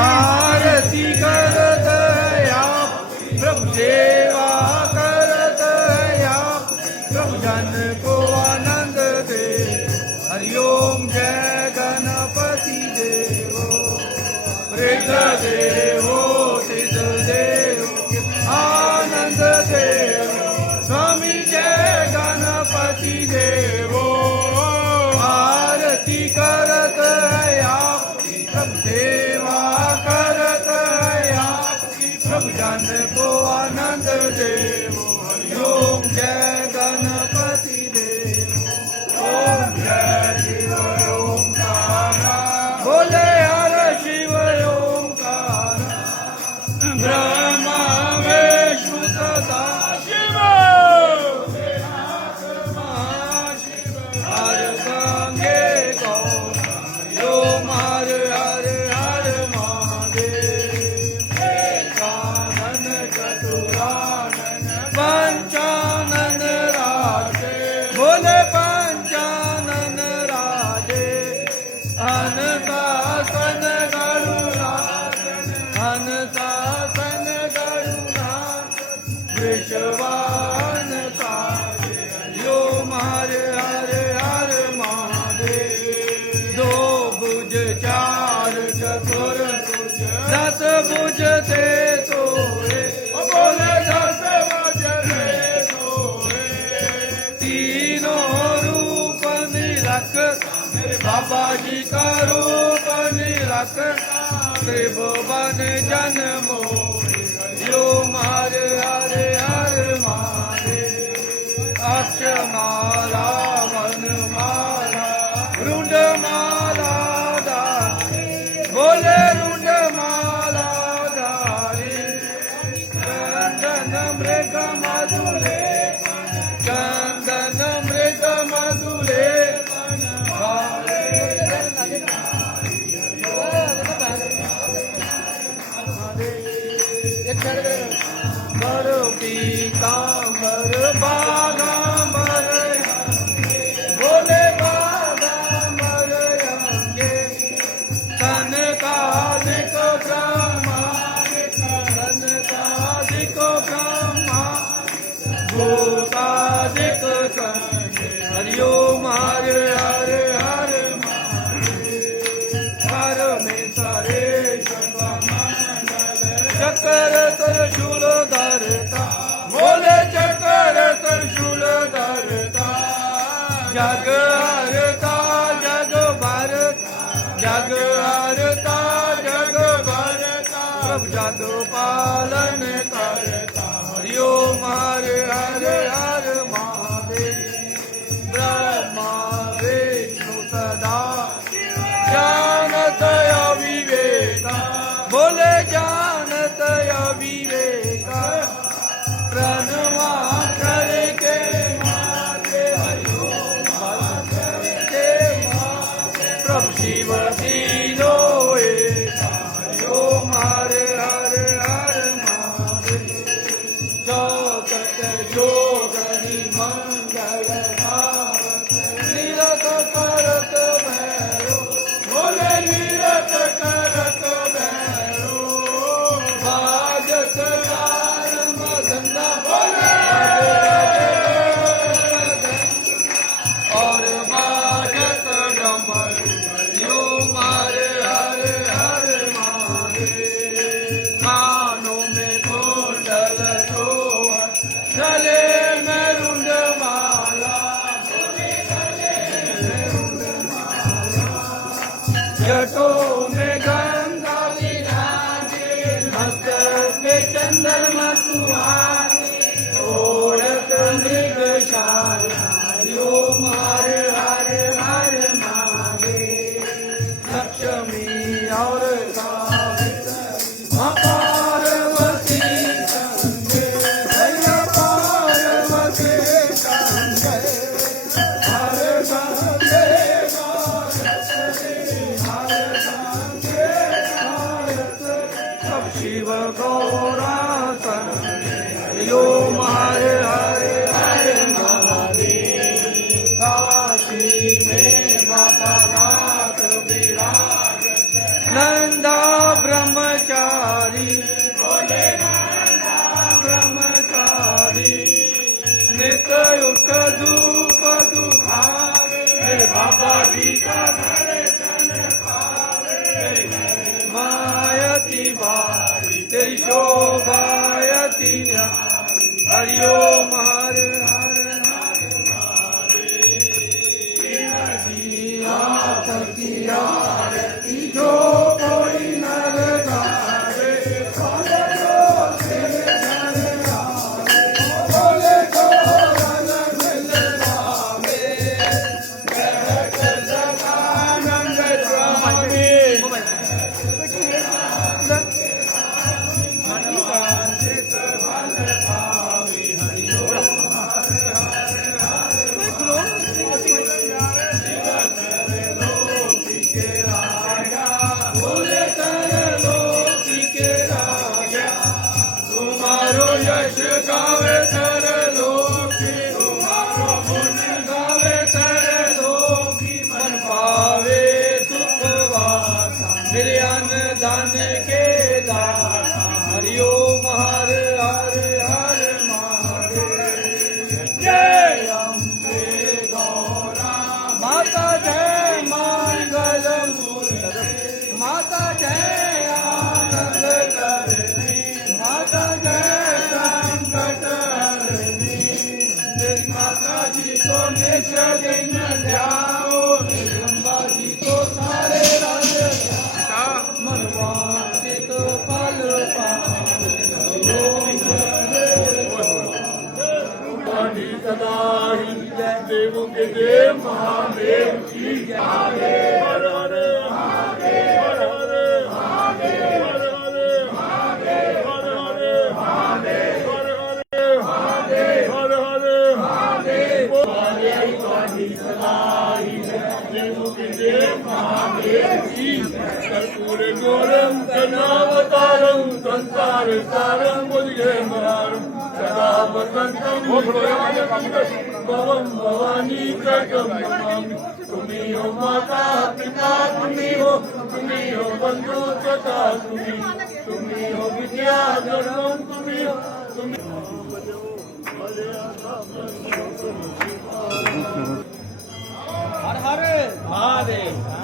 आरती करत या प्रभु सेवा करत या प्रभु जन को आनंद दे हरिओम जय गणपति देवो वृद्ध देवो सिद्ध देव आनंद देव स्वामी जय गणपति देवो आरती करत या प्रभु सेवा करत या प्रभु जन को आनंद देवो हरिओम जय गणपति देवो ओम जय शिव ओंकार बोले हर शिव ओंकार ब्रह्मा विष्णु सदा शिव हर गंगे गौर ओम हर हर हर महादेव कानन चतुरानन पंचानन राजे बोले पंचानन राजे अनदासन गरुणा अनदासन गरुणा विश्वान काजे ओम हर हर हर महादेव दो भुज चार चतुर दस भुज थे सोए बोले दस भुज थे सोए तीनों रूप निरख बाबा जी का रूप निरख त्रिभुवन जन्मो यो हर हर हर महादेव अक्षमाला वनमाला रुंडमाला दारी बोले रुंडमाला दारी चंदन मृग मधुले चंदन मृग मधुले बर पीतांबर बागांबर बोले बागांबर अंगे कनकादिक ब्रह्मा कनकादिक ब्रह्मा भूतादिक संगे हरिओम हर हर हर हर में सरेश्वर चक्र त्रिशूल धरता बोले चक्र त्रिशूल धरता जग हरता जग भरता जग हरता जग भरता प्रभु जग पालन करता हरिओम हर हर हर महादेव ब्रह्मा विष्णु सदा जानत अविवेका बोले जानत अविवेका प्रणवा करके माते करके प्रभु शिव दीनो ओम हर हर हर महादेव जगत जोगनी मंगल निरत करत भैरो बोले निरत करत भैरो बाजत कार मदंगा बोले और बाजत डमरू ओम हर हर हर महादेव कानों में कुंडल सोहर गले में रुंडमाला जटों में गंगा विराजे मस्तक में चंद्रमा सुहाए ओढ़त मृगशाला ओम हर हर हर महादेव लक्ष्मी और सावित्री माँ पार्वती संगे भैया पार्वती संगे हर गंगे सब शिव गौरा ओम हर हर हर महादेव काशी में बाबा बाबा जी का दर्शन पावे मायती बारी तेरी शोभायती हरि ओम हर हर आपकी आरती जो कोई नर गावे बोले तो दिल धन गावे बोले तो रन मिल जावे कहत सदानंद स्वामी चित बल पावे हरि यश गावे तर लोकी तुम्हारो गुण गावे तर लोकी मन पावे सुख वासा मेरे अन्न दान के दाता हरि ओम हर हर हर महादेव जय अम्बे गौरा माता जय मंगल मूर्ति माता जय आनंद करनी माता जय माता जी को नित्य दिन ध्याओ अम्बा जी को सारे राज मनवांचित फल पानी सदा ही देवों के देव महादेव की जय हर हर महादेव हर हर महादेव हर हर महादेव हर हर महादेव हर हर महादेव हर हर महादेव देवों के देव महादेव की कर्पूर गौरम करुणावतारम संसार सारम बुद्धिमारम सदा वसंतम भवम भवानी कटम नमामि तुम्ही हो माता पिता तुम्ही हो बंधु सदा तुम्ही हो विद्या धर्म तुम्ही हो हर हर महादेव।